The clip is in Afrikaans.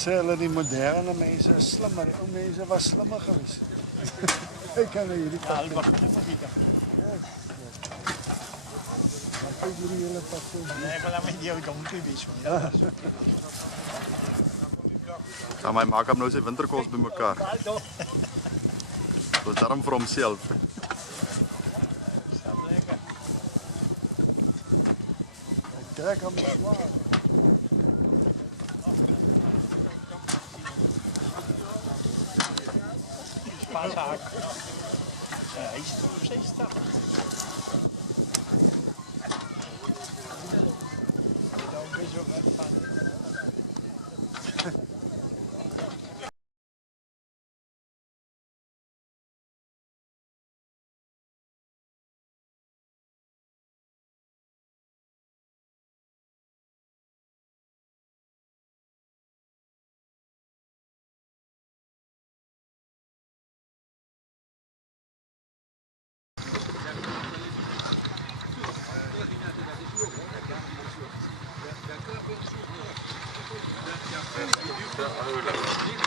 sê hulle die moderne mense is slimmer. Die ou mense was slimmer geweest. Ek kan hierdie Ja, hulle begin nou met die ding. Dan kyk hierdie hele pad so. Nee, ek wil nou met jou donkie wees, man. Ja, my maak hom nou sy winterkos bymekaar. Dit is daarom vir homself. Stap lekker. Ek trek hom swaar. Spaarzaak. Hy is op sy stap. Jy donkie is ook wat van. Ja,